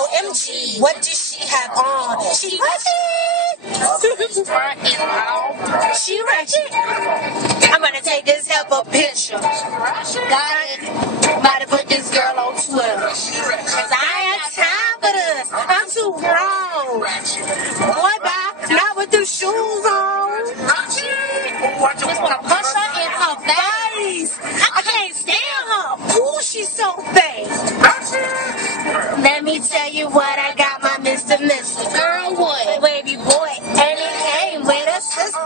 OMG, what does she have on? She ratchet. She ratchet. I'm gonna take this help a picture. Got it. About to put this girl on Twitter. Cause I ain't got time for this. I'm too grown. Boy, bye. Not with them shoes on. I just wanna punch her in her face. I can't stand her. Ooh, she's so fake. Let me tell you what I got, my Mr. Girl, what? Baby boy, and it came with a sister.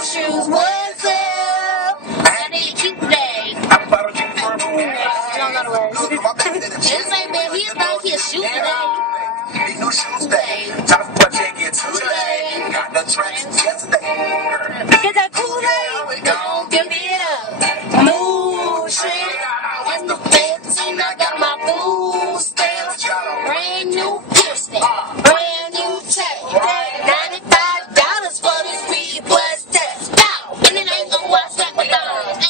Shoes, what's up? I need a cute day. I don't know the words. This ain't been his thought he a shoe today. New shoes day. Time for project get today. Got the tracks yesterday. Get that Kool-Aid. Don't give me it up. Move, shit. In the 15, I got my food stamps. Brand new piercing. Brand new check. $95 for this weed plus tax. Now, and it ain't no what's that with those.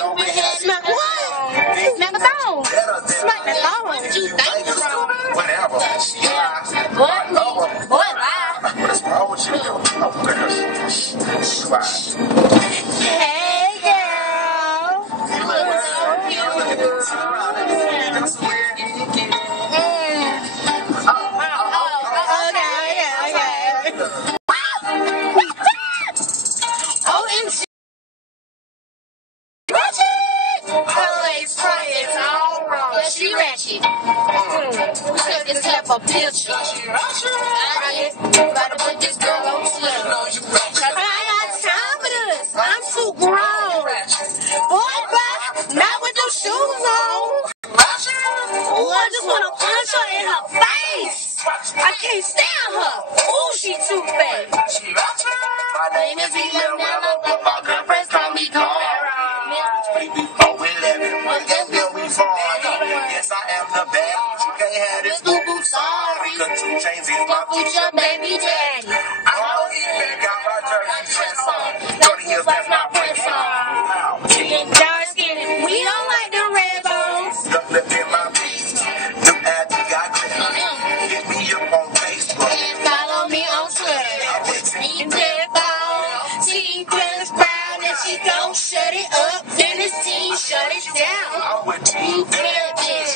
Smack what? Smack a thong. Smack the thong. What you think? Whatever. What? What? What's wrong with you? Hey, girl. OMG. Ratchet! Her legs front is all wrong. Yeah, she ratchet. We took this help a picture. About to put this girl on Twitter. I ain't got time for this. I'm too grown. Boy, bye. Not with them shoes on. Ooh, I just want to punch her in her face. I can't stand her. Ooh, she too fake. My name is Eva Mello, but my girlfriends call me Cara. Yes, I am the bad. You can't have this boo-boo, sorry. Cause 2 Chainz is my future baby daddy. I don't even got my jersey dress on. 30 years, that's my Prince on. Dark skin, we don't like the red bones. The flip in my piece. Them ads got clear. Hit me up on Facebook. And follow me on Twitter. Team Team Chris Brown, and she gon' shut it up. Then this team shut it down. You fair bitch.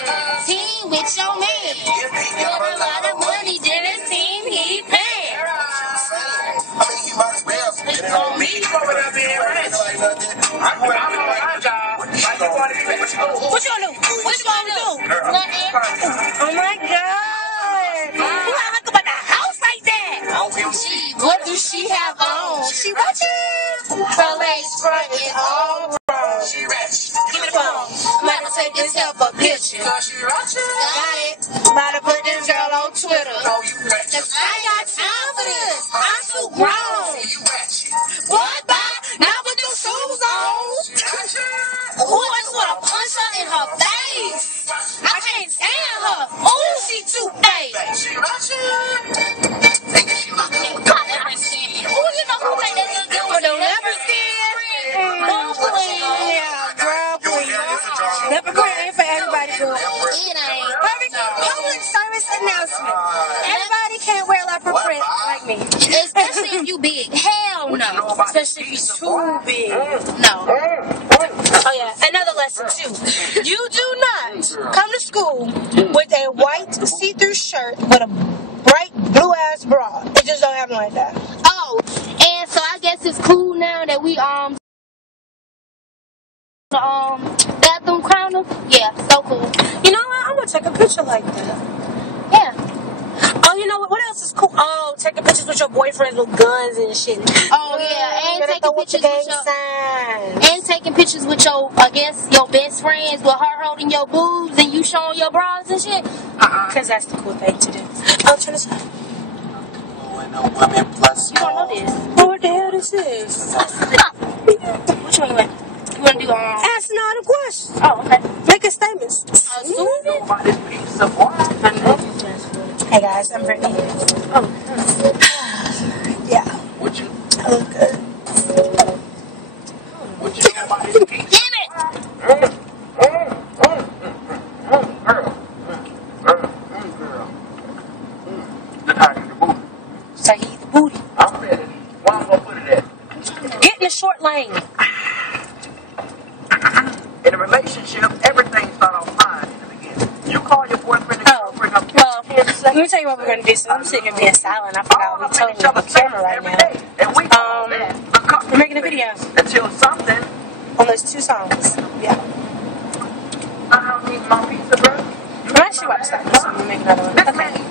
Team with your man. Got a lot of money, then this team he pay. I mean, you might as well spend it on me. Over there being rich. I'm doing my job. What you gonna do? What you gonna do? Oh my God. Who I talk about the house like that? OMG. What does she have on? She watching? Her legs front is all wrong. She ratchet. Give me the phone. I'm about to take this help a picture. Got it. About to put this girl on Twitter. Cause I ain't got time for this. I'm too grown. Boy, bye. Not with them shoes on. Ooh, I just want to punch her in her face. I can't stand her. Ooh, she too fake. Ooh, you know who made that look good with the leopard skin? Yeah, girl, please. Leopard print ain't for everybody, girl. It ain't. Public service announcement. Everybody can't wear leopard print like me. Especially if you big. Hell no. Especially if you too big. No. Oh yeah, another lesson too. You do not come to school with a white see-through shirt with a bright blue-ass bra. It just don't happen like that. Oh, and so I guess it's cool now that we bathroom crowner. Yeah, so cool. You know what? I'm gonna take a picture like that. Yeah. Oh, you know what? What else is cool? Oh, taking pictures with your boyfriends with guns and shit. Oh yeah, and taking pictures with your signs. and taking pictures with your, I guess, your best friends with her holding your boobs and you showing your bras and shit. Because that's the cool thing to do. Oh, turn this on. You don't know this. Oh, what the hell this is? Which one you want? You want to do Asking all the questions. Oh, okay. Making statements. Hey guys, I'm Brittany. Oh. Yeah. Would you? I look good. Would you know about this piece? Damn it! the short lane. In a relationship, everything starts off fine in the beginning. You call your boyfriend and girlfriend up. Well, let me tell you what we're going to do. So I'm sitting here being silent. I forgot we told you on the camera right now. We're making a video until something on those 2 songs. Yeah. I don't need my pizza, bro. I'm actually watching that. So I'm going to make another one. Okay.